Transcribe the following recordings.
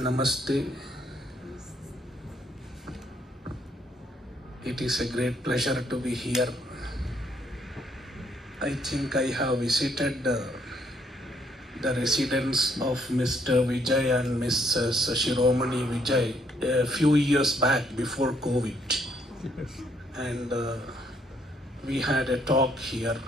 Namaste. It is a great pleasure to be here. I think I have visited the residence of Mr. Vijay and Mrs. Shiromani Vijay a few years back before COVID. And we had a talk here.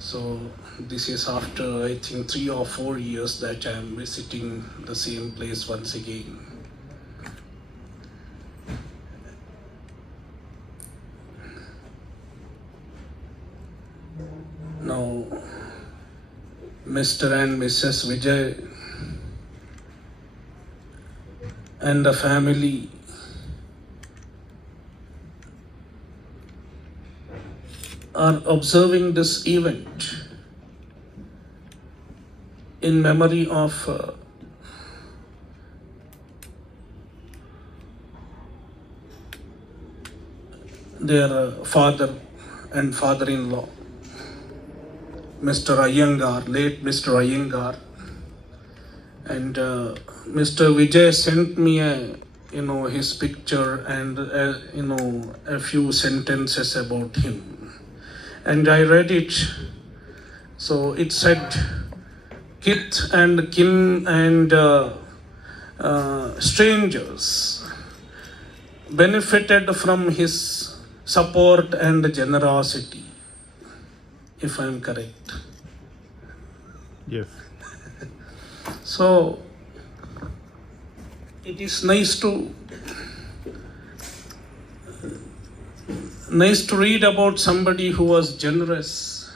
So this is after I think 3 or 4 years that I am visiting the same place once again. Now, Mr. and Mrs. Vijay and the family are observing this event in memory of their father and father-in-law, Mr. Iyengar, late Mr. Iyengar. And Mr. Vijay sent me his picture and a few sentences about him. And I read it. So it said, kith and kin and strangers benefited from his support and generosity, if I am correct. Yes. So it is nice to read about somebody who was generous.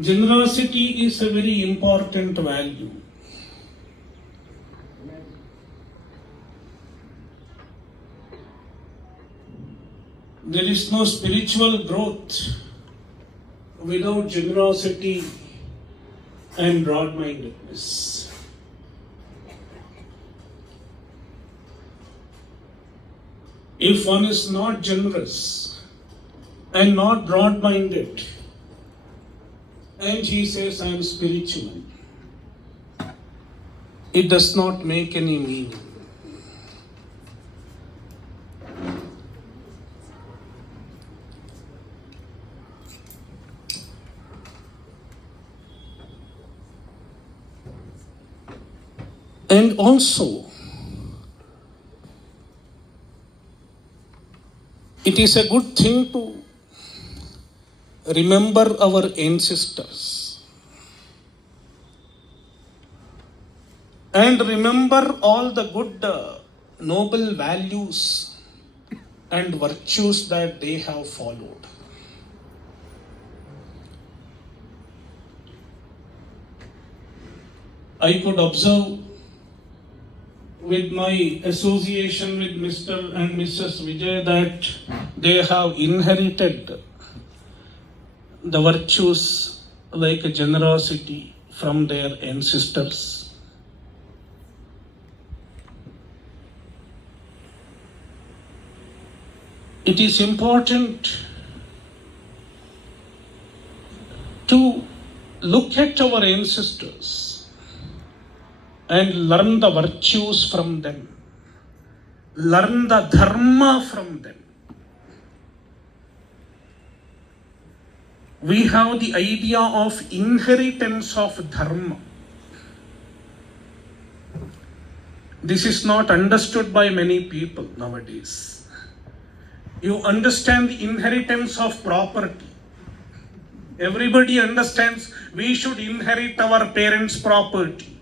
Generosity is a very important value. There is no spiritual growth without generosity and broad-mindedness. If one is not generous and not broad-minded, and he says, I am spiritual, it does not make any meaning. And also, it is a good thing to remember our ancestors and remember all the good, noble values and virtues that they have followed. I could observe with my association with Mr. and Mrs. Vijay that they have inherited the virtues like generosity from their ancestors. It is important to look at our ancestors and learn the virtues from them, learn the dharma from them. We have the idea of inheritance of dharma. This is not understood by many people nowadays. You understand the inheritance of property. Everybody understands we should inherit our parents' property.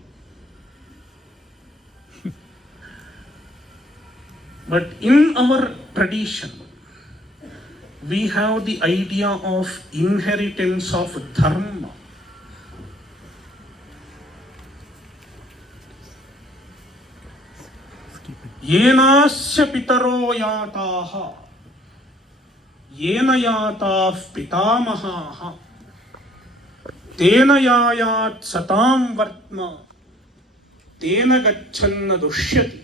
But in our tradition, we have the idea of inheritance of dharma. Yenasya pitaro yataha, yena yatah pitamahaha, tena yayat satam vartma, tena gachanna dushyati.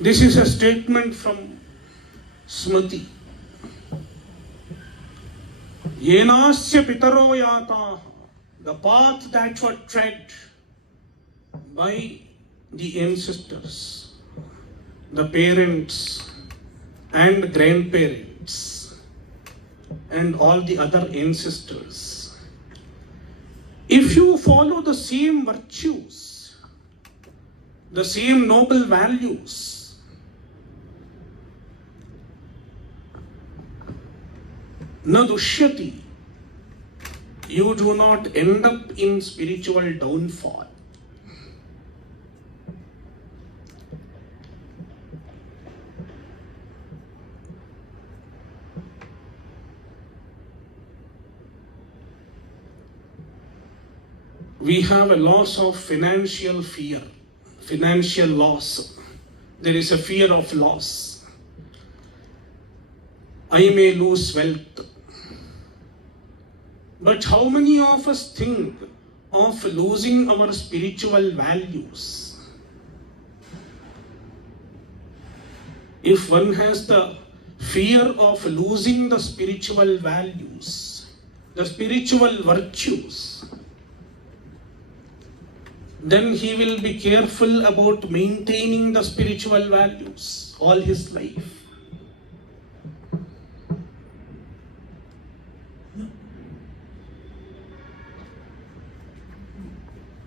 This is a statement from Smriti. Yenasya pitaro yata. The path that was tread by the ancestors, the parents and grandparents and all the other ancestors. If you follow the same virtues, the same noble values, na dushyati, you do not end up in spiritual downfall. We have a loss of financial fear, financial loss. There is a fear of loss. I may lose wealth. But how many of us think of losing our spiritual values? If one has the fear of losing the spiritual values, the spiritual virtues, then he will be careful about maintaining the spiritual values all his life.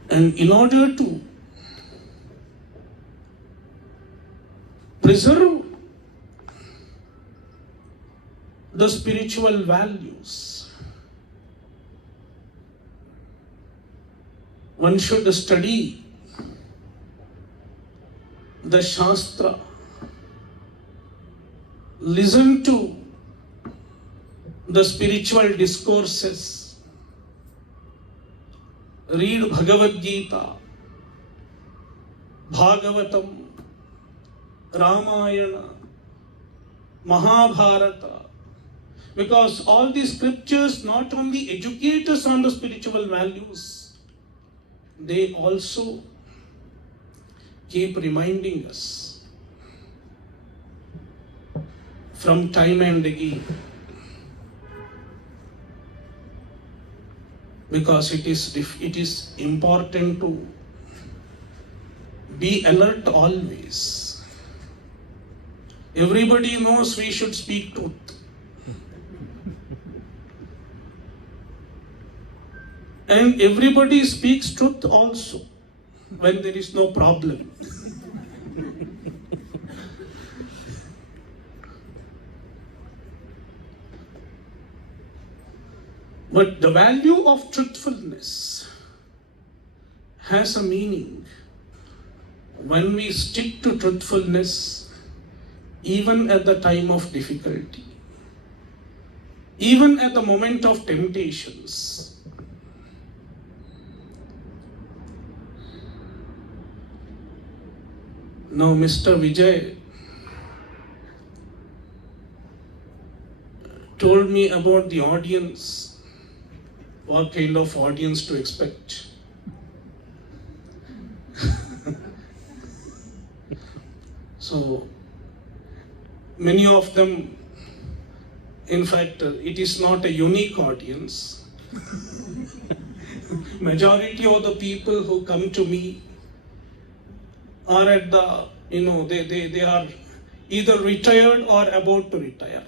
And in order to preserve the spiritual values, one should study the Shastra, listen to the spiritual discourses, read Bhagavad Gita, Bhagavatam, Ramayana, Mahabharata, because all these scriptures not only educate us on the spiritual values, they also keep reminding us from time and again, because it is important to be alert always. Everybody knows we should speak truth. And everybody speaks truth also when there is no problem. But the value of truthfulness has a meaning when we stick to truthfulness even at the time of difficulty, even at the moment of temptations. Now, Mr. Vijay told me about the audience, what kind of audience to expect. So, many of them, in fact, it is not a unique audience. Majority of the people who come to me are at the, they are either retired or about to retire.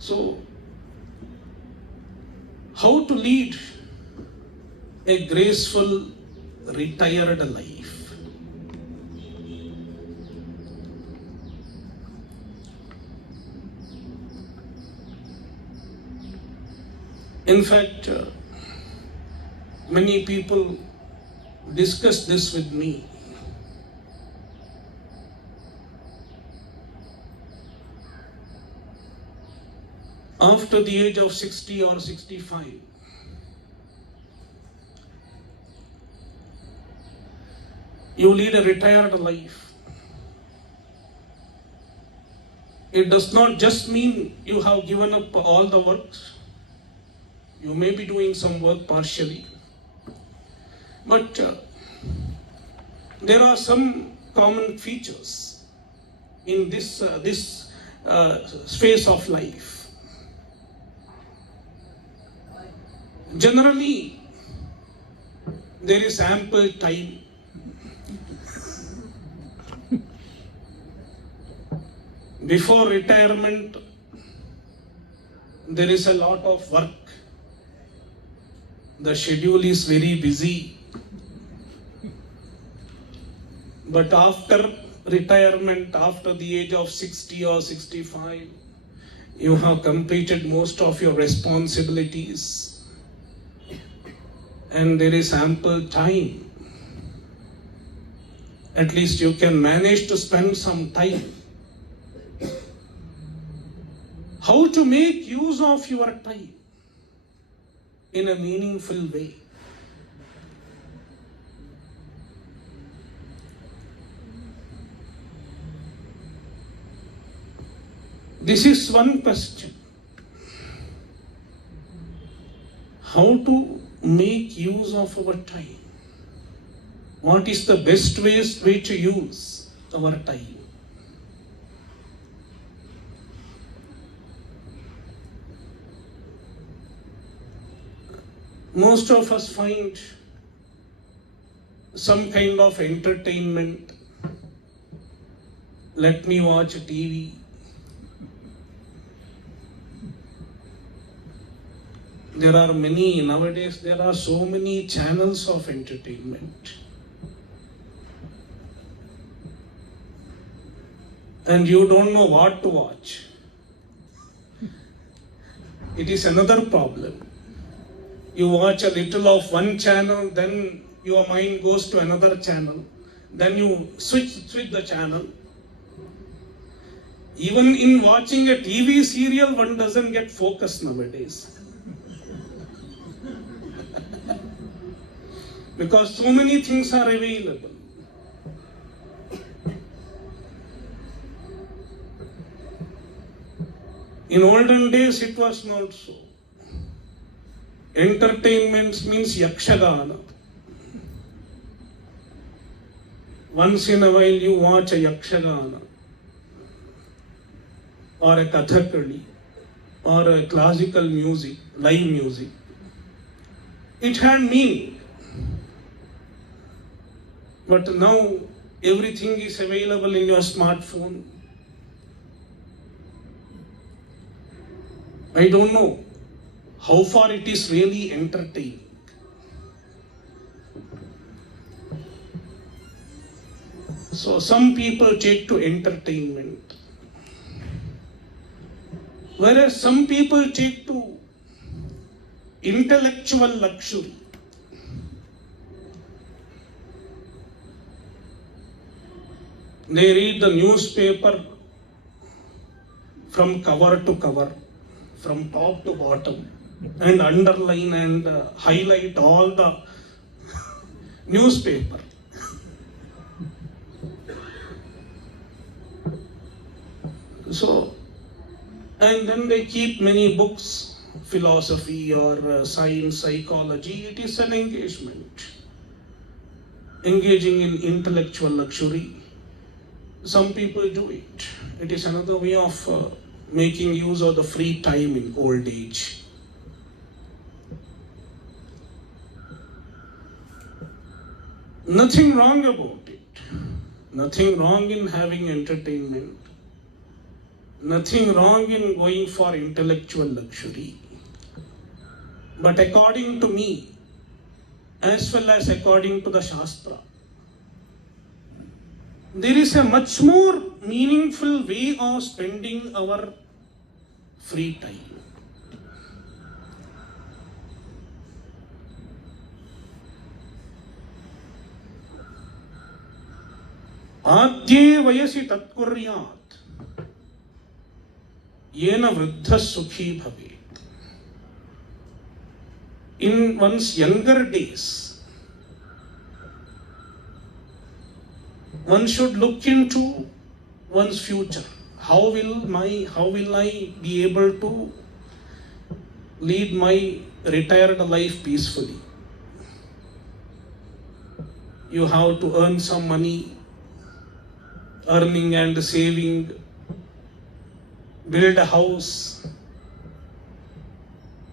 So, how to lead a graceful retired life? In fact, many people discuss this with me. After the age of 60 or 65, you lead a retired life. It does not just mean you have given up all the works. You may be doing some work partially. But there are some common features in this phase of life. Generally, there is ample time. Before retirement, there is a lot of work. The schedule is very busy. But after retirement, after the age of 60 or 65, you have completed most of your responsibilities and there is ample time. At least you can manage to spend some time. How to make use of your time in a meaningful way. This is one question. How to make use of our time? What is the best way to use our time? Most of us find some kind of entertainment. Let me watch TV. There are many, nowadays there are so many channels of entertainment. And you don't know what to watch. It is another problem. You watch a little of one channel, then your mind goes to another channel. Then you switch the channel. Even in watching a TV serial, one doesn't get focus nowadays. Because so many things are available. In olden days, it was not so. Entertainment means yakshagana. Once in a while you watch a yakshagana or a kathakali or a classical music, live music. It had meaning. But now everything is available in your smartphone. I don't know how far it is really entertaining. So some people take to entertainment, whereas some people take to intellectual luxury. They read the newspaper from cover to cover, from top to bottom, and underline and highlight all the newspaper. So, and then they keep many books, philosophy or science, psychology. It is an engagement. Engaging in intellectual luxury. Some people do it. It is another way of making use of the free time in old age. Nothing wrong about it. Nothing wrong in having entertainment. Nothing wrong in going for intellectual luxury. But according to me, as well as according to the Shastra, there is a much more meaningful way of spending our free time. Adye vayasi tatkuryat yena vruddha sukhi bhavet. In one's younger days, one should look into one's future. How will I be able to lead my retired life peacefully? you have to earn some money, earning and saving, build a house.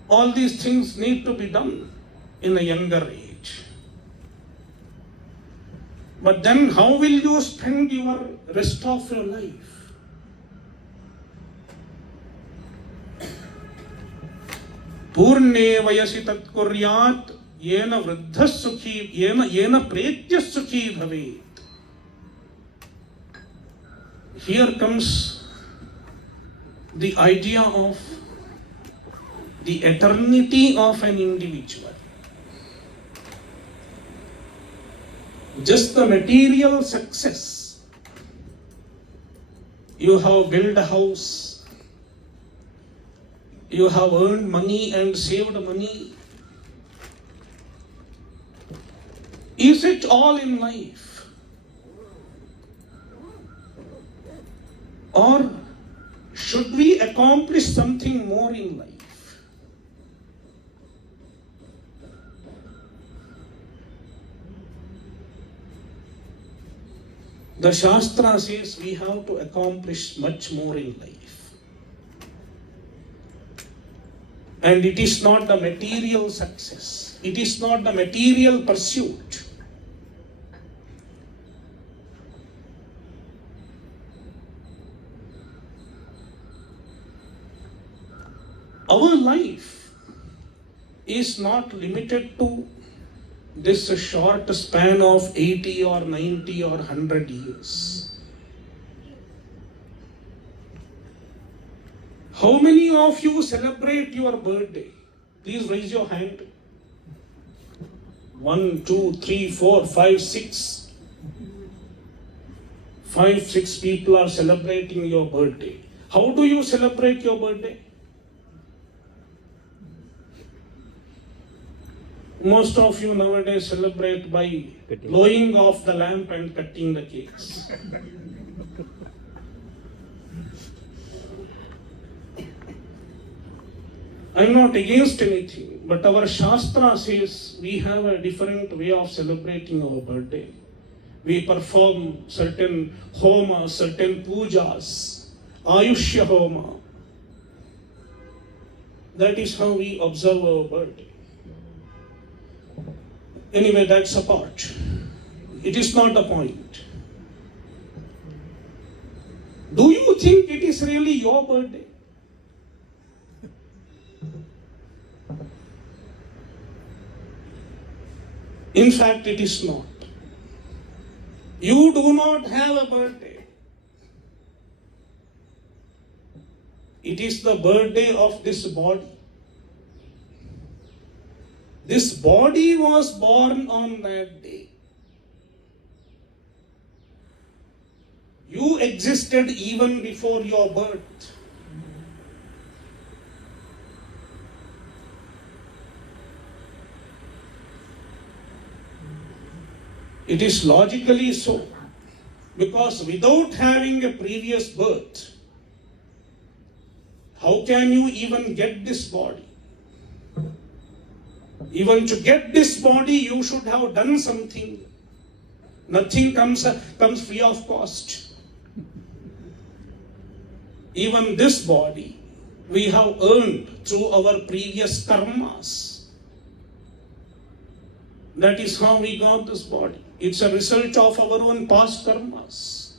All these things need to be done in a younger age. But then how will you spend your rest of your life? Purne vayasi tat kuryat yena vruddhas sukhi yena pretyas sukhi bhavet. Here comes the idea of the eternity of an individual. Just the material success. You have built a house, you have earned money and saved money. Is it all in life? Or should we accomplish something more in life? The Shastra says we have to accomplish much more in life. And it is not the material success. It is not the material pursuit. Our life is not limited to this short span of 80 or 90 or 100 years. How many of you celebrate your birthday? Please raise your hand. 1, 2, 3, 4, 5, 6. 5, 6 people are celebrating your birthday. How do you celebrate your birthday? Most of you nowadays celebrate by blowing off the lamp and cutting the cakes. I'm not against anything, but our Shastra says we have a different way of celebrating our birthday. We perform certain homas, certain pujas, Ayushya homa. That is how we observe our birthday. Anyway, that's a part. It is not the point. Do you think it is really your birthday? In fact, it is not. You do not have a birthday. It is the birthday of this body. This body was born on that day. You existed even before your birth. It is logically so, because without having a previous birth, how can you even get this body? Even to get this body, you should have done something. Nothing comes free of cost. Even this body, we have earned through our previous karmas. That is how we got this body. It's a result of our own past karmas.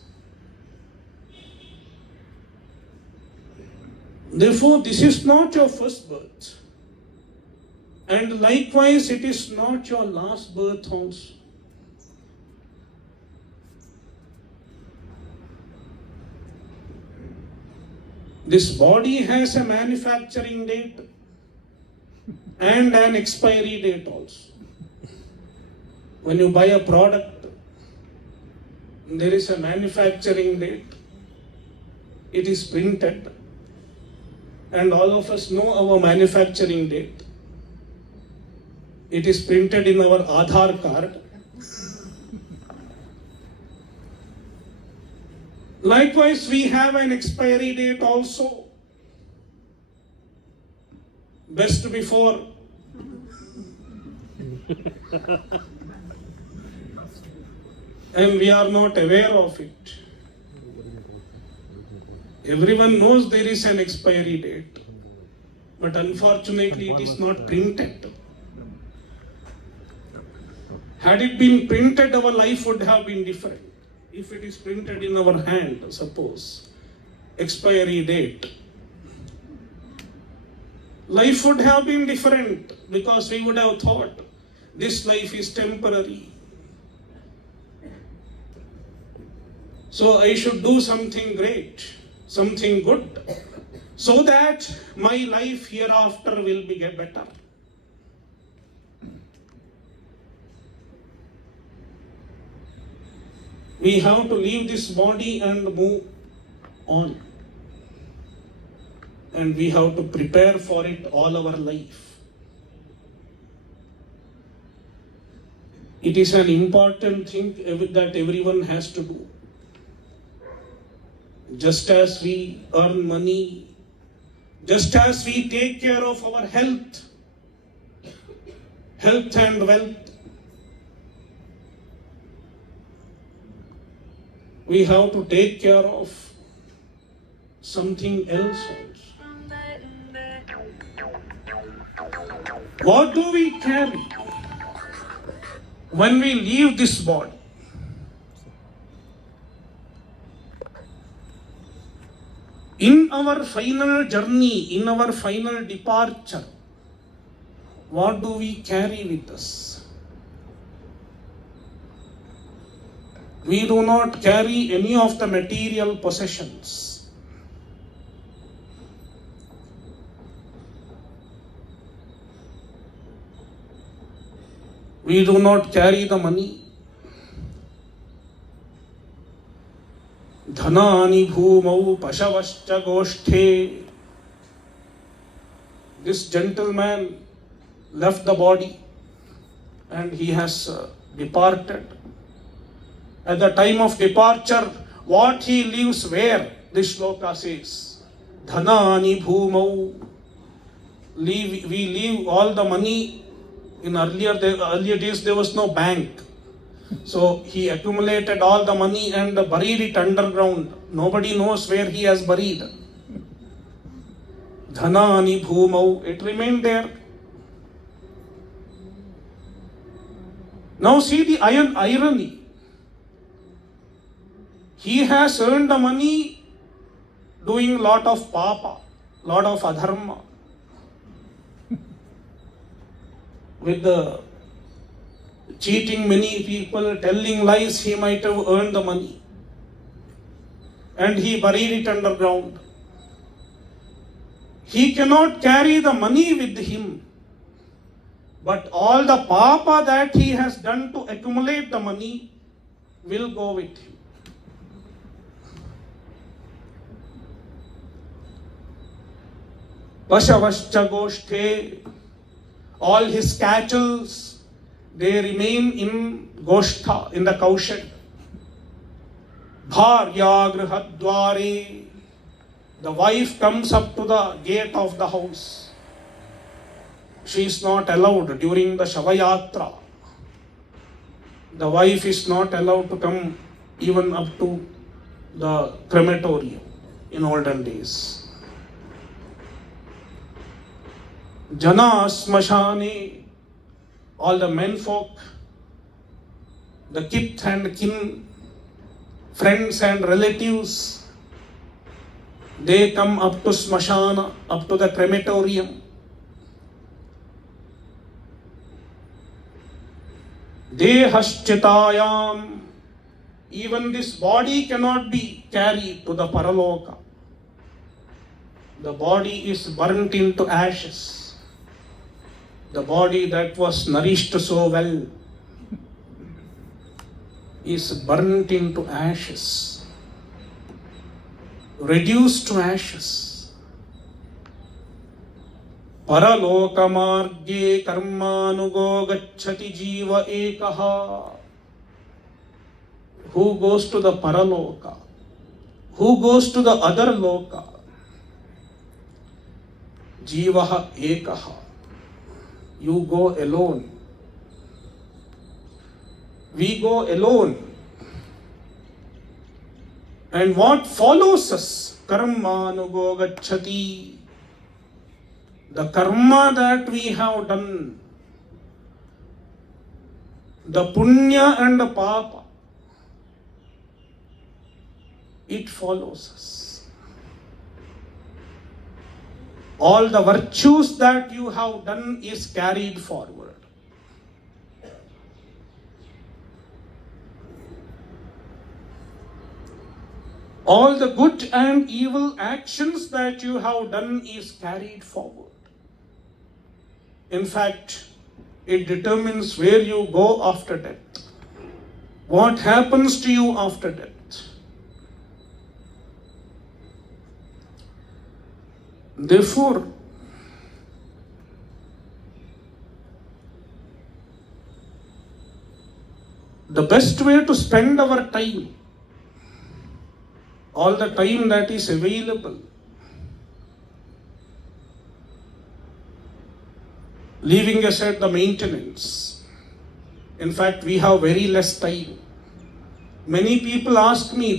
Therefore, this is not your first birth. And likewise, it is not your last birth also. This body has a manufacturing date and an expiry date also. When you buy a product, there is a manufacturing date. It is printed. And all of us know our manufacturing date. It is printed in our Aadhaar card. Likewise, we have an expiry date also. Best before. and we are not aware of it. Everyone knows there is an expiry date, but unfortunately it is not printed. Had it been printed, our life would have been different. If it is printed in our hand, suppose, expiry date, life would have been different, because we would have thought this life is temporary. So I should do something great, something good, so that my life hereafter will be better. We have to leave this body and move on. And we have to prepare for it all our life. It is an important thing that everyone has to do. Just as we earn money, just as we take care of our health and wealth, we have to take care of something else also. What do we carry when we leave this body? In our final journey, in our final departure, what do we carry with us? We do not carry any of the material possessions. We do not carry the money. Dhanani bhumau pashavascha goshthe. This gentleman left the body and he has departed. At the time of departure, what he leaves where? This shloka says, Dhanani bhumau. We leave all the money. In earlier days there was no bank. So he accumulated all the money and buried it underground. Nobody knows where he has buried. Dhanani bhumau. It remained there. Now see the irony. He has earned the money doing lot of papa, lot of adharma. With the cheating many people, telling lies, he might have earned the money. And he buried it underground. He cannot carry the money with him. But all the papa that he has done to accumulate the money will go with him. Pashavascha goshthe. All his catchels, they remain in Goshtha, in the cowshed. Bharya grihadware. The wife comes up to the gate of the house. She is not allowed during the Shavayatra. The wife is not allowed to come even up to the crematorium in olden days. Jana smashane, all the menfolk, the kith and kin, friends and relatives, they come up to smashana, up to the crematorium. Dehaschitayam, even this body cannot be carried to the paraloka. The body is burnt into ashes. The body that was nourished so well is burnt into ashes, reduced to ashes. Paraloka marge karmanugo gacchati jiva ekaha. Who goes to the paraloka? Who goes to the other loka? Jivaha ekaha. You go alone. We go alone. And what follows us? Karma anugo gacchati. The karma that we have done, the punya and the papa, it follows us. All the virtues that you have done is carried forward. All the good and evil actions that you have done is carried forward. In fact, it determines where you go after death. What happens to you after death? Therefore, the best way to spend our time, all the time that is available, leaving aside the maintenance. In fact, we have very less time. Many people ask me,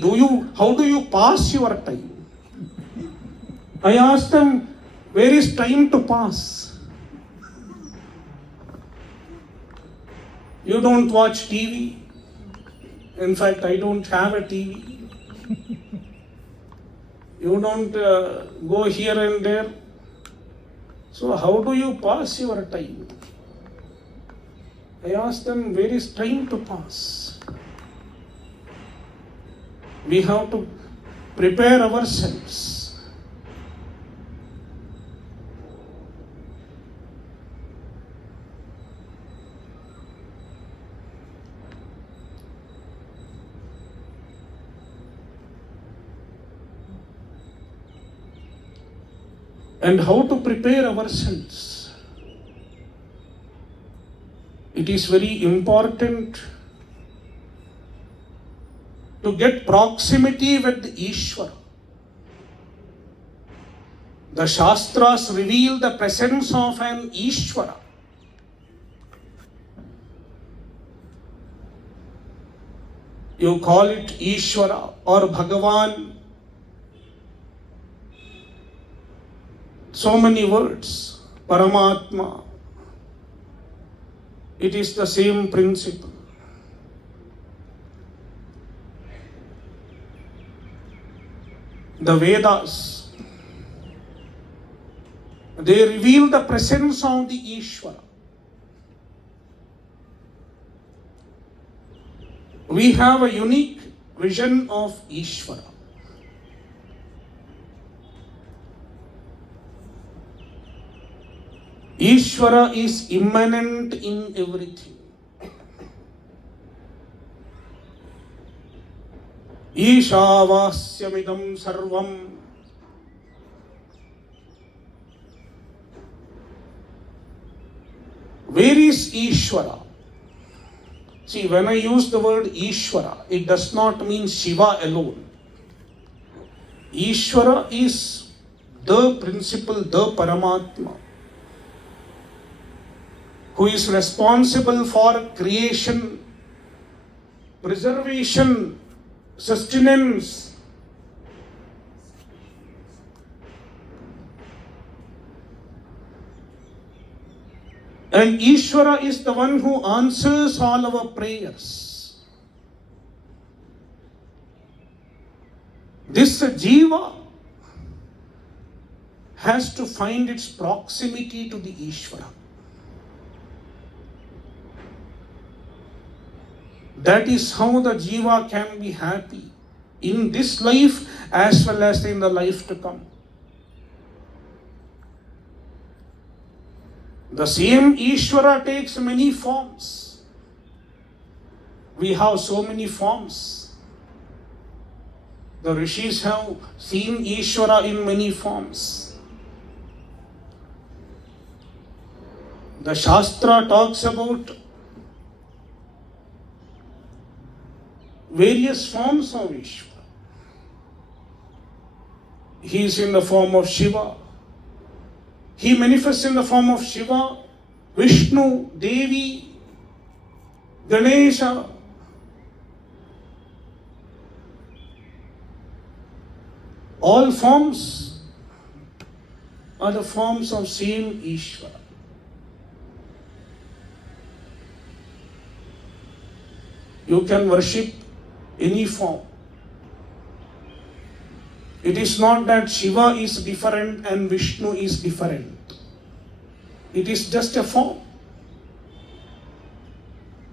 how do you pass your time? I ask them, where is time to pass? You don't watch TV. In fact, I don't have a TV. You don't go here and there. So how do you pass your time? I ask them, where is time to pass? We have to prepare ourselves. And how to prepare ourselves? It is very important to get proximity with Ishvara. The Shastras reveal the presence of an Ishvara. You call it Ishvara or Bhagavan. So many words, Paramatma. It is the same principle. The Vedas, they reveal the presence of the Ishvara. We have a unique vision of Ishvara. Ishvara is immanent in everything. Ishavasyamidam sarvam. Where is Ishvara? See, when I use the word Ishvara, it does not mean Shiva alone. Ishvara is the principle, the Paramatma, who is responsible for creation, preservation, sustenance. And Ishvara is the one who answers all our prayers. This Jiva has to find its proximity to the Ishvara. That is how the Jiva can be happy in this life as well as in the life to come. The same Ishvara takes many forms. We have so many forms. The Rishis have seen Ishvara in many forms. The Shastra talks about various forms of Ishvara. He is in the form of Shiva. He manifests in the form of Shiva, Vishnu, Devi, Ganesha. All forms are the forms of same Ishvara. You can worship any form. It is not that Shiva is different and Vishnu is different. It is just a form.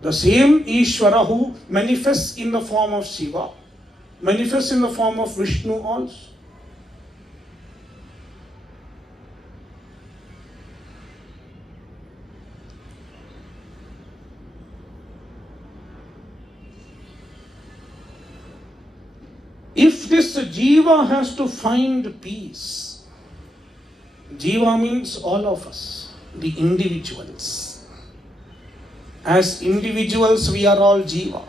The same Ishvara who manifests in the form of Shiva, manifests in the form of Vishnu also. If this Jiva has to find peace, Jiva means all of us, the individuals. As individuals, we are all Jiva.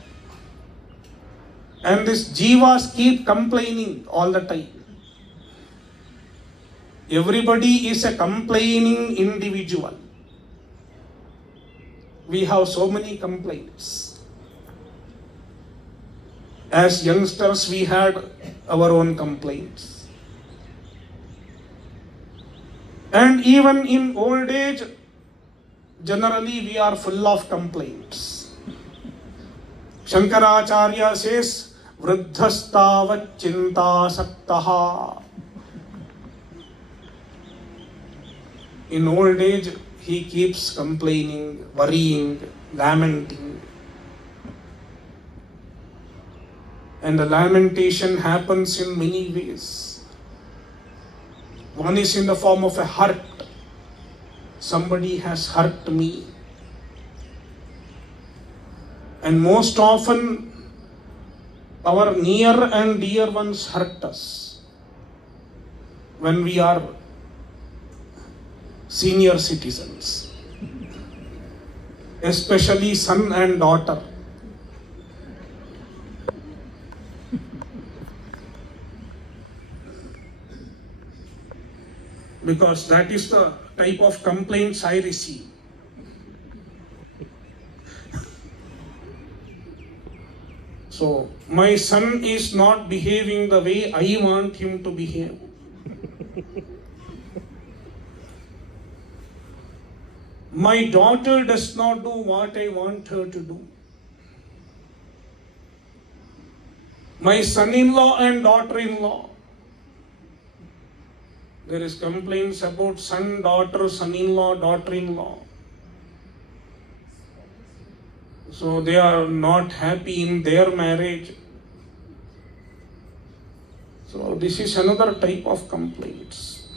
And these Jivas keep complaining all the time. Everybody is a complaining individual. We have so many complaints. As youngsters, we had our own complaints. And even in old age, generally we are full of complaints. Shankaracharya says, Vruddhastavat chintasaktaha. In old age, he keeps complaining, worrying, lamenting. And the lamentation happens in many ways. One is in the form of a hurt. Somebody has hurt me. And most often, our near and dear ones hurt us when we are senior citizens, especially son and daughter. Because that is the type of complaints I receive. So, my son is not behaving the way I want him to behave. My daughter does not do what I want her to do. My son-in-law and daughter-in-law, there is complaints about son, daughter, son-in-law, daughter-in-law. So they are not happy in their marriage. So this is another type of complaints.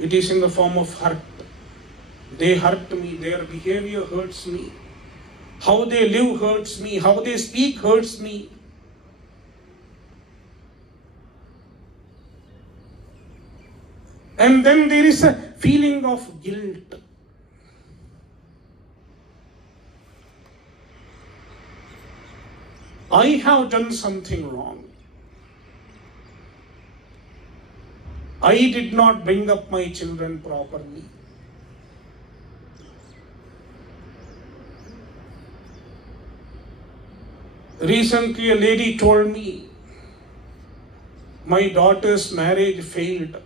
It is in the form of hurt. They hurt me, their behavior hurts me. How they live hurts me, how they speak hurts me. And then there is a feeling of guilt. I have done something wrong. I did not bring up my children properly. Recently, a lady told me, my daughter's marriage failed.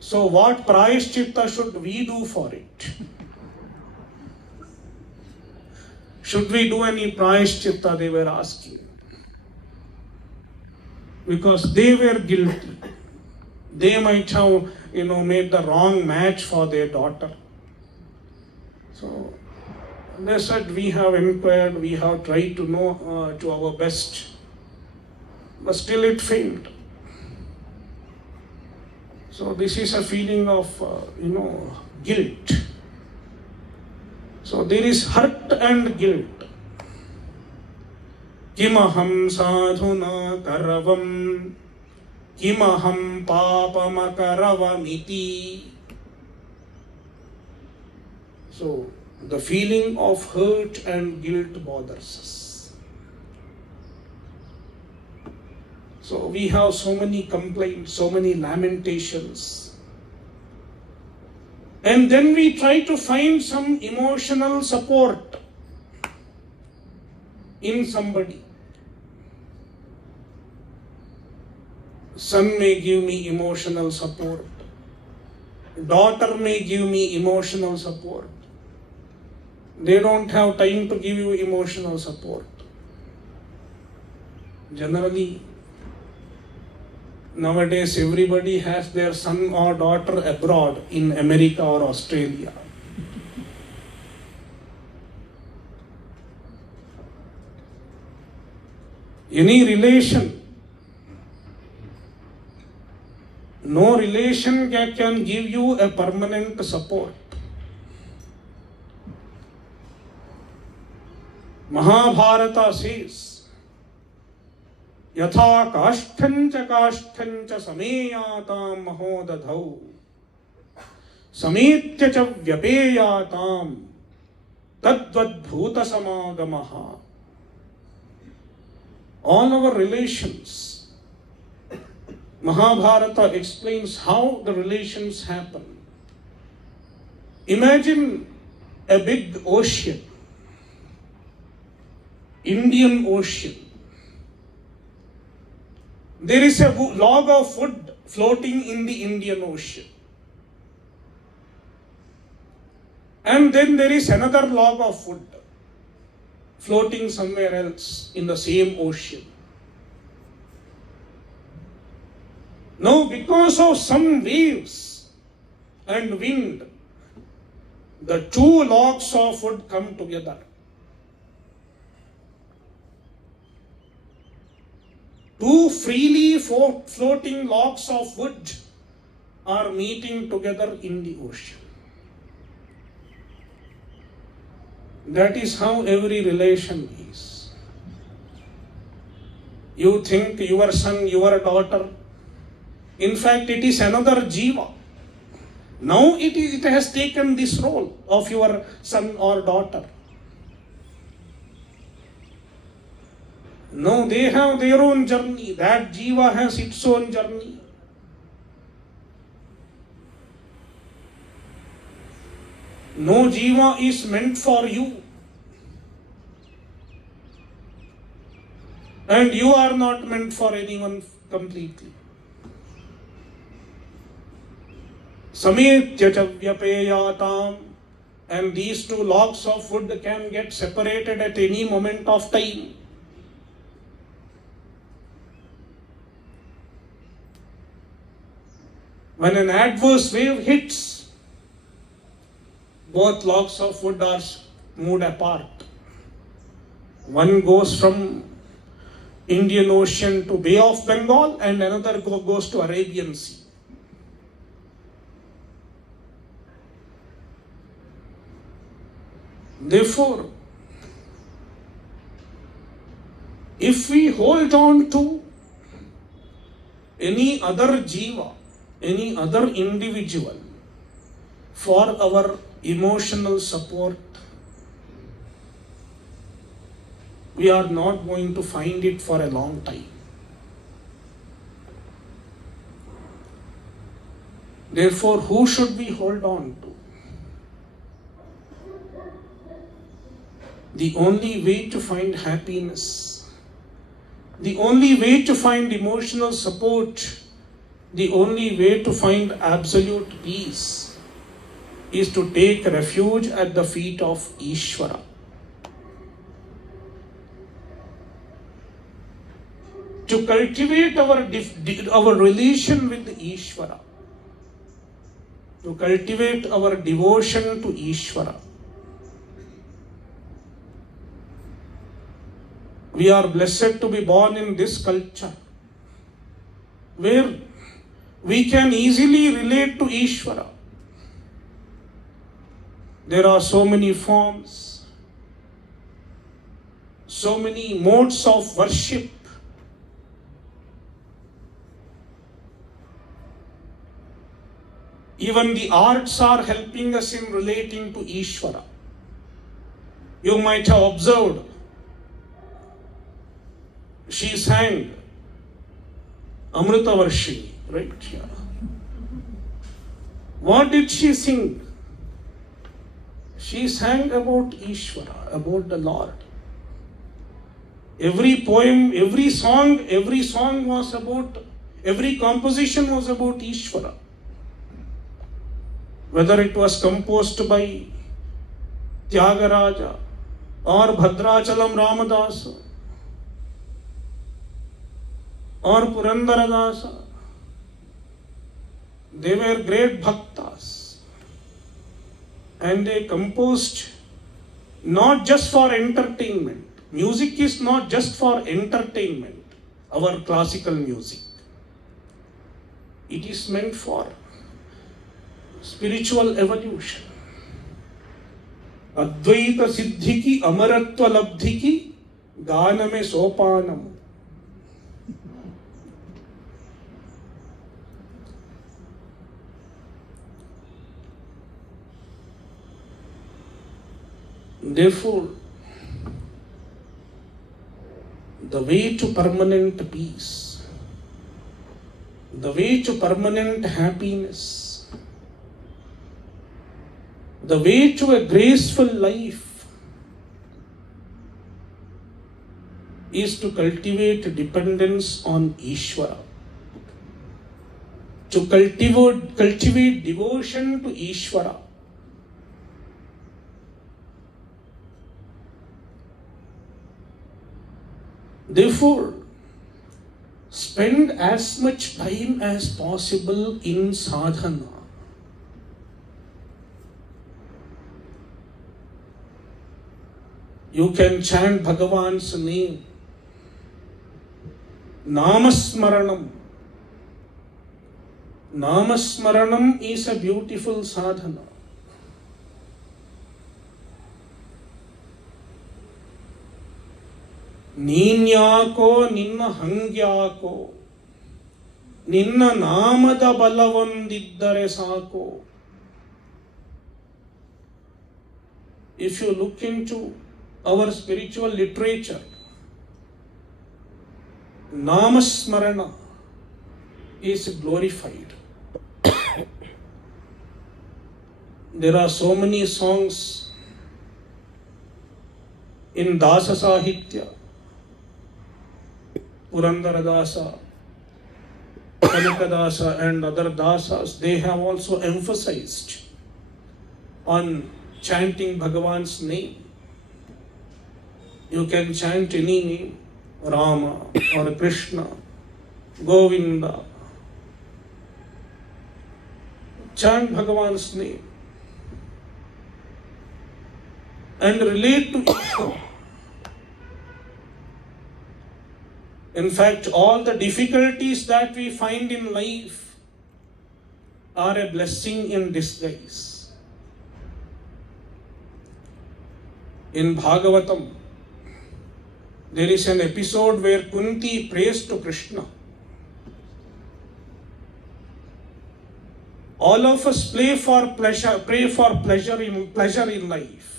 So what prayashchitta should we do for it? Should we do any prayashchitta, they were asking. Because they were guilty. They might have, made the wrong match for their daughter. So they said, we have inquired, we have tried to know to our best, but still it failed. So this is a feeling of, guilt. So there is hurt and guilt. Kimaham sadhuna karavam, kimaham papama karavamiti. So the feeling of hurt and guilt bothers us. So we have so many complaints, so many lamentations. And then we try to find some emotional support in somebody. Son may give me emotional support. Daughter may give me emotional support. They don't have time to give you emotional support. Generally, nowadays everybody has their son or daughter abroad in America or Australia. Any relation, no relation can give you a permanent support. Mahabharata says, Yatha kashtancha sameyatam mahodadhau sametya cha vyapeyatam tadvad bhuta samagamaha. All our relations, Mahabharata explains how the relations happen. Imagine a big ocean, Indian Ocean. There is a log of wood floating in the Indian Ocean. And then there is another log of wood floating somewhere else in the same ocean. Now, because of some waves and wind, the two logs of wood come together. Two freely floating logs of wood are meeting together in the ocean. That is how every relation is. You think your son, your daughter, in fact it is another jiva. Now it has taken this role of your son or daughter. No, they have their own journey. That jiva has its own journey. No jiva is meant for you. And you are not meant for anyone completely. Sametya cha vyapeyatam. And these two logs of wood can get separated at any moment of time. When an adverse wave hits, both logs of wood are moved apart. One goes from Indian Ocean to Bay of Bengal and another goes to Arabian Sea. Therefore, if we hold on to any other jiva, any other individual for our emotional support, we are not going to find it for a long time. Therefore, who should we hold on to? The only way to find happiness, the only way to find emotional support, the only way to find absolute peace is to take refuge at the feet of Ishvara. To cultivate our relation with Ishvara, to cultivate our devotion to Ishvara. We are blessed to be born in this culture where we can easily relate to Ishvara. There are so many forms, so many modes of worship. Even the arts are helping us in relating to Ishvara. You might have observed, she sang Amrita Varshini, right? Yeah. What did she sing? She sang about Ishvara, about the Lord. Every poem, every song was about Every composition was about Ishvara. Whether it was composed by Tyagaraja or Bhadrachalam Ramadasa or Purandaradasa, they were great bhaktas and they composed not just for entertainment. Music is not just for entertainment, our classical music. It is meant for spiritual evolution. Advaita siddhiki amaratva labdhiki ganame sopanam. Therefore, the way to permanent peace, the way to permanent happiness, the way to a graceful life is to cultivate dependence on Ishvara, to cultivate devotion to Ishvara. Therefore, spend as much time as possible in sadhana. You can chant Bhagavan's name. Namasmaranam. Namasmaranam is a beautiful sadhana. ನೀನ್ಯಾಕೋ ನಿನ್ನ ಹಂಗ್ಯಾಕೋ ನಿನ್ನ ನಾಮದ ಬಲವೊಂದಿದ್ದರೆ ಸಾಕೋ. If you look into our spiritual literature, Namasmarana is glorified. There are so many songs in Dasa Sahitya, Purandaradasa, Kanakadasa and other dasas, they have also emphasized on chanting Bhagavan's name. You can chant any name, Rama or Krishna, Govinda. Chant Bhagavan's name and relate to it. In fact, all the difficulties that we find in life are a blessing in disguise. In Bhagavatam, there is an episode where Kunti prays to Krishna. All of us pray for pleasure in life.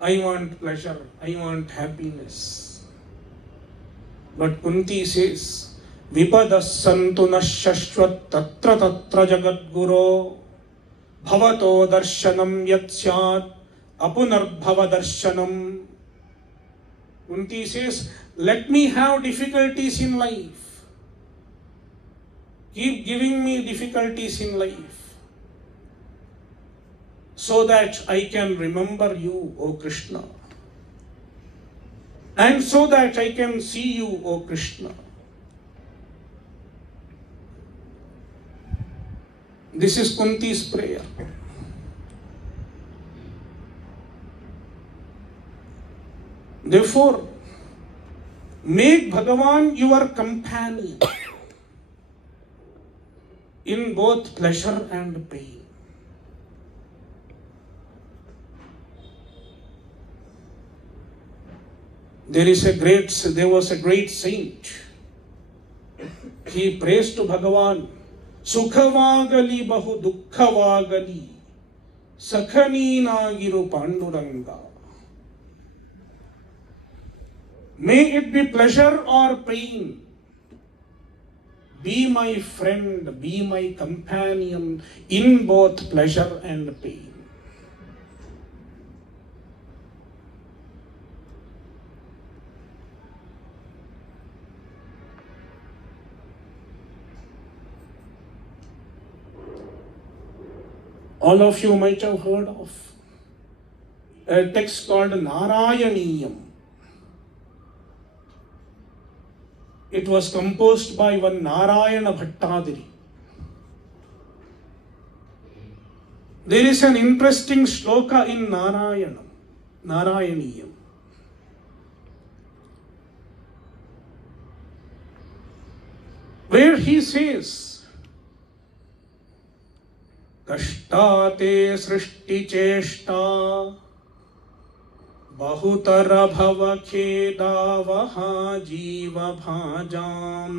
I want pleasure, I want happiness. But Kunti says, Vipadas-santu nashashvat tatra tatra jagadguro bhavato darshanam yat syat apunarbhava darshanam. Kunti says, let me have difficulties in life. Keep giving me difficulties in life so that I can remember you, O Krishna. And so that I can see you, O Krishna. This is Kunti's prayer. Therefore, make Bhagavan your companion in both pleasure and pain. There was a great saint. He prays to Bhagavan, Sukhavāgali bahu dukkhavāgali, Sakhanīnāgiru Panduranga. May it be pleasure or pain, be my friend, be my companion in both pleasure and pain. All of you might have heard of a text called Narayaniyam. It was composed by one Narayana Bhattadiri. There is an interesting shloka in Narayaniyam. Where he says, Kashtate srishti cheshta bahutara bhava khedavaha jiva bhajam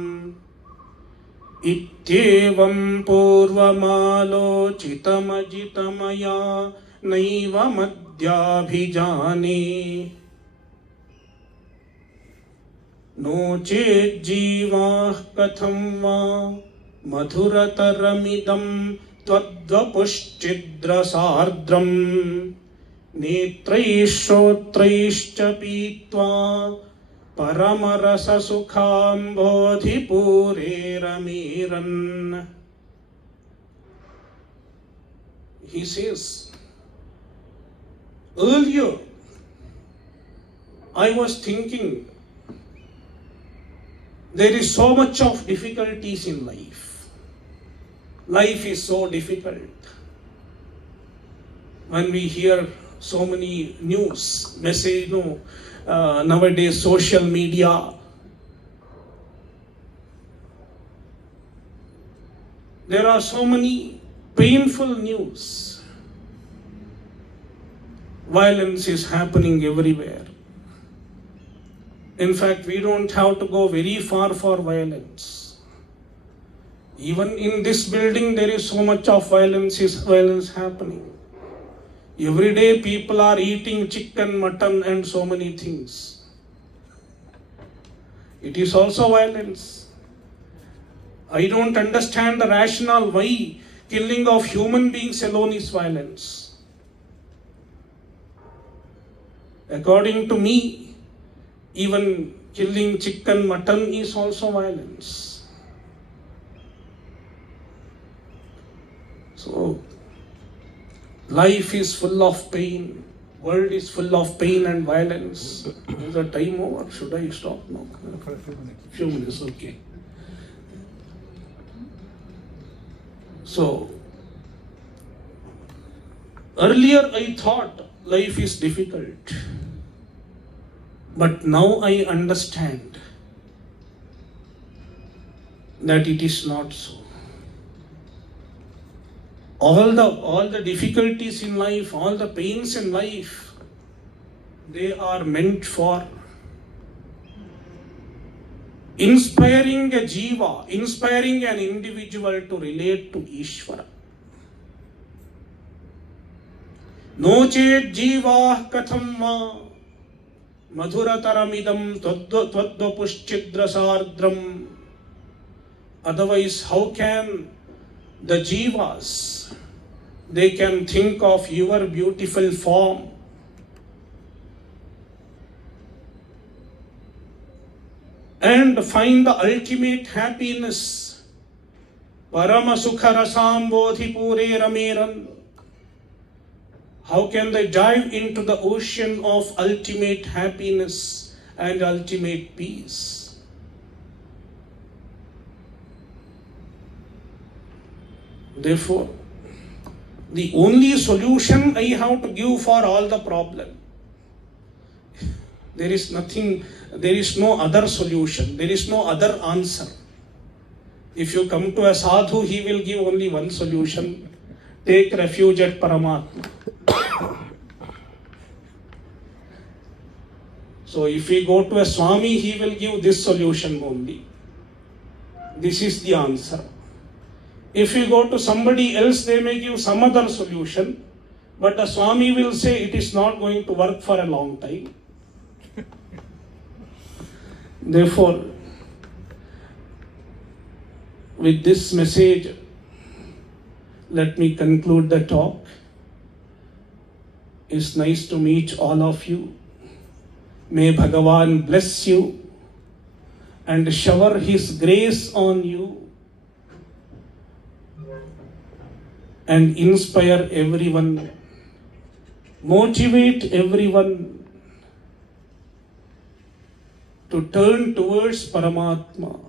ityevam purvamalochitamajitmaya naiva madhyabhijane no chet jivah katham va madhurataramidam tvadvapushchidrasardram netraishrotraishcha pitva paramarasa sukham bodhipure ramiran. He says, earlier I was thinking there is so much of difficulties in life. Life is so difficult. When we hear so many news, message, nowadays social media, there are so many painful news. Violence is happening everywhere. In fact, we don't have to go very far for violence. Even in this building, there is so much of violence happening. Every day people are eating chicken, mutton and so many things. It is also violence. I don't understand the rationale why killing of human beings alone is violence. According to me, even killing chicken, mutton is also violence. So, life is full of pain. World is full of pain and violence. Is the time over? Should I stop now? For a few minutes. Few minutes, okay. So, earlier I thought life is difficult. But now I understand that it is not so. All the difficulties in life, all the pains in life, they are meant for inspiring a jiva, inspiring an individual to relate to Ishvara. No chet jiva katham va madhurataramidam tvadvapushchidrasardram. Otherwise, how can the jivas, they can think of your beautiful form and find the ultimate happiness. Parama sukha rasam bodhipure rameran. How can they dive into the ocean of ultimate happiness and ultimate peace? Therefore, the only solution I have to give for all the problem. There is no other solution, there is no other answer. If you come to a sadhu, he will give only one solution: take refuge at Paramatma. So if we go to a Swami, he will give this solution only. This is the answer. If we go to somebody else, they may give some other solution, but the Swami will say it is not going to work for a long time. Therefore, with this message, let me conclude the talk. It's nice to meet all of you. May Bhagavan bless you and shower His grace on you. and inspire everyone, motivate everyone to turn towards Paramatma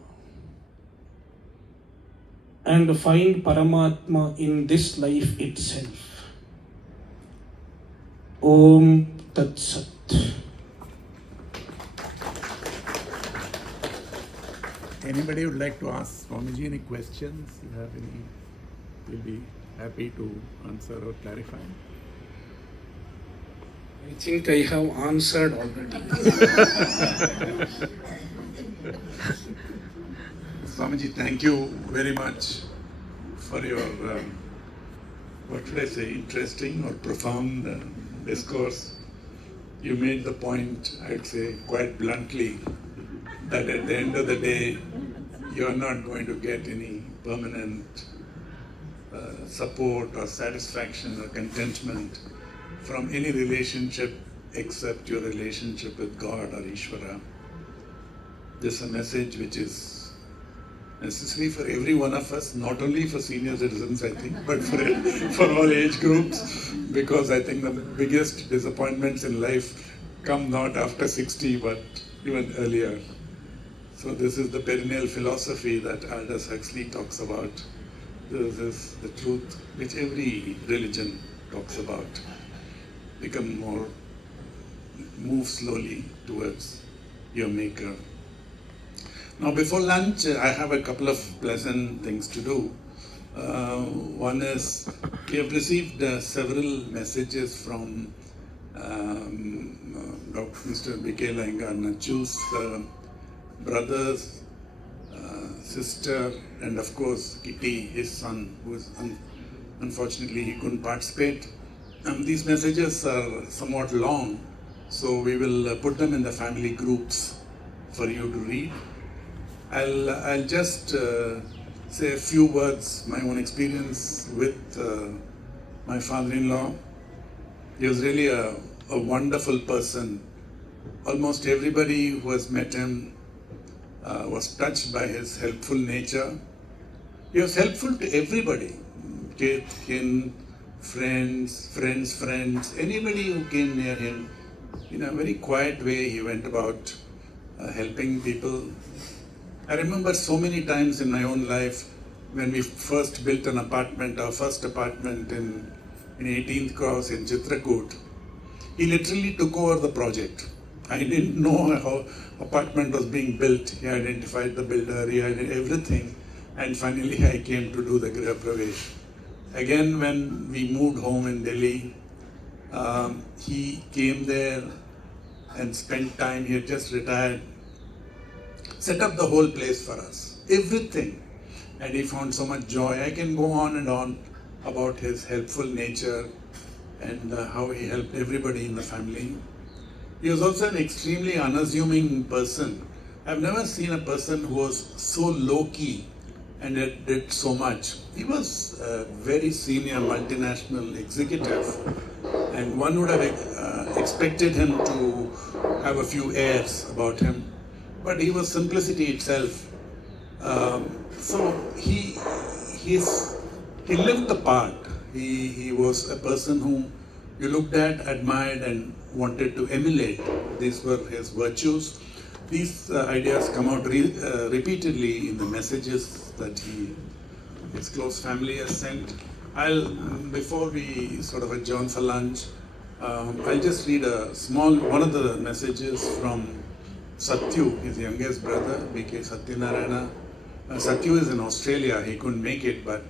and find Paramatma in this life itself. Om Tat Sat. Anybody would like to ask Swamiji any questions? You have any? We'll be happy to answer or clarify. I think I have answered already. Swamiji, thank you very much for your, what should I say, interesting or profound discourse. You made the point, I'd say quite bluntly, that at the end of the day, you are not going to get any permanent support or satisfaction or contentment from any relationship except your relationship with God or Ishvara. This is a message which is necessary for every one of us, not only for senior citizens, I think, but for all age groups, because I think the biggest disappointments in life come not after 60, but even earlier. So this is the perennial philosophy that Aldous Huxley talks about. This is the truth which every religion talks about. Move slowly towards your maker. Now before lunch, I have a couple of pleasant things to do. One is, we have received several messages from Mr. BKL Iyengar, Nachu's brothers, sister, and of course Kitty, his son, who is unfortunately he couldn't participate. These messages are somewhat long, so we will put them in the family groups for you to read. I'll just say a few words, my own experience with my father-in-law. He was really a wonderful person. Almost everybody who has met him was touched by his helpful nature. He was helpful to everybody, kin, friends, anybody who came near him. In a very quiet way, he went about helping people. I remember so many times in my own life when we first built an apartment, our first apartment in 18th Cross in Chitrakoot. He literally took over the project. I didn't know how apartment was being built. He identified the builder, he had everything. And finally I came to do the Griha Pravesh. Again, when we moved home in Delhi, he came there and spent time. He had just retired. Set up the whole place for us, everything. And he found so much joy. I can go on and on about his helpful nature and how he helped everybody in the family. He was also an extremely unassuming person. I've never seen a person who was so low-key and yet did so much. He was a very senior multinational executive, and one would have expected him to have a few airs about him. But he was simplicity itself. So he lived the part. He was a person whom you looked at, admired, and wanted to emulate. These were his virtues. These ideas come out repeatedly in the messages that his close family has sent. Before we sort of adjourn for lunch, I'll just read one of the messages from Satyu, his youngest brother, BK Satyanarayana. Satyu is in Australia. He couldn't make it, but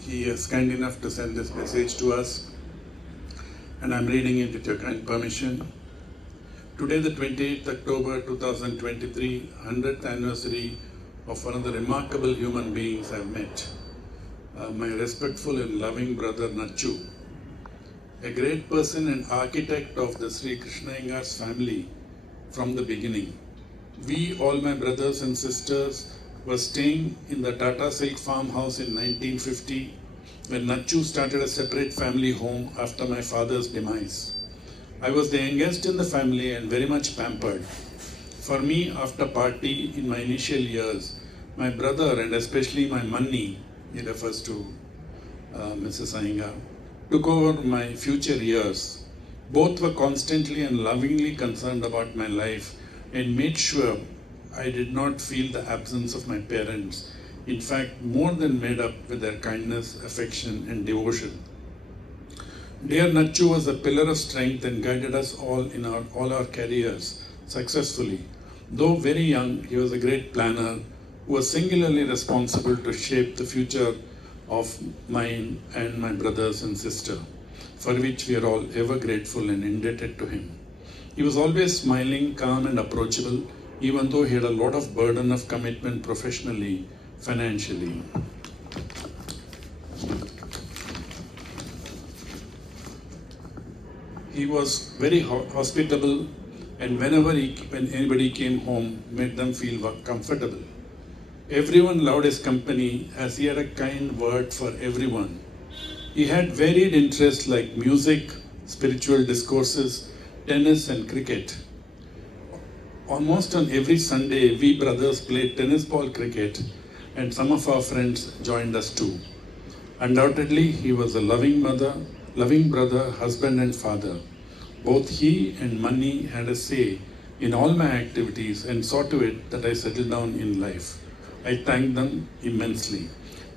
he is kind enough to send this message to us. And I'm reading it with your kind permission. Today, the 28th October 2023, 100th anniversary of one of the remarkable human beings I've met, my respectful and loving brother Nachu, a great person and architect of the Sri Krishna Iyengar's family from the beginning. We, all my brothers and sisters, were staying in the Tata Silk farmhouse in 1950 when Nachu started a separate family home after my father's demise. I was the youngest in the family and very much pampered. For me, after party in my initial years, my brother and especially my Manni, he refers to Mrs. Iyengar, took over my future years. Both were constantly and lovingly concerned about my life and made sure I did not feel the absence of my parents. In fact, more than made up with their kindness, affection, and devotion. Dear Nachu was a pillar of strength and guided us all in all our careers successfully. Though very young, he was a great planner who was singularly responsible to shape the future of mine and my brothers and sister, for which we are all ever grateful and indebted to him. He was always smiling, calm, and approachable, even though he had a lot of burden of commitment professionally, financially. He was very hospitable, and when anybody came home, made them feel comfortable. Everyone loved his company as he had a kind word for everyone. He had varied interests like music, spiritual discourses, tennis, and cricket. Almost on every Sunday, we brothers played tennis ball cricket, and some of our friends joined us too. Undoubtedly, he was a loving brother, husband, and father. Both he and money had a say in all my activities and saw to it that I settled down in life. I thank them immensely.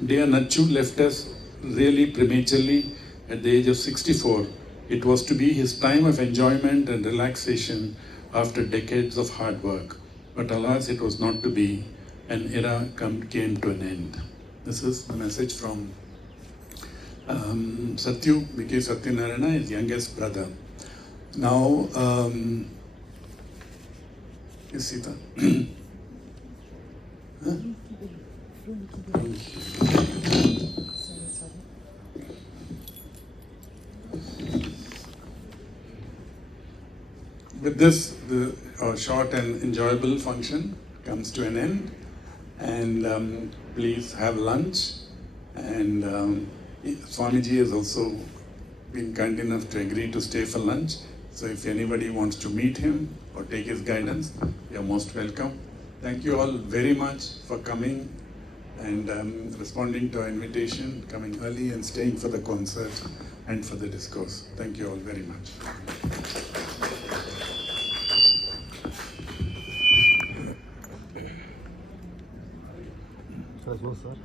Dear Nachu left us really prematurely at the age of 64. It was to be his time of enjoyment and relaxation after decades of hard work. But alas, it was not to be. An era came to an end. This is the message from Satyu, B.K. Satyanarayana, his youngest brother. Now, is Sita? Huh? With this, the short and enjoyable function comes to an end, and please have lunch. And Swamiji has also been kind enough to agree to stay for lunch. So if anybody wants to meet him or take his guidance, you're most welcome. Thank you all very much for coming and responding to our invitation, coming early and staying for the concert and for the discourse. Thank you all very much. Sir, no, sir.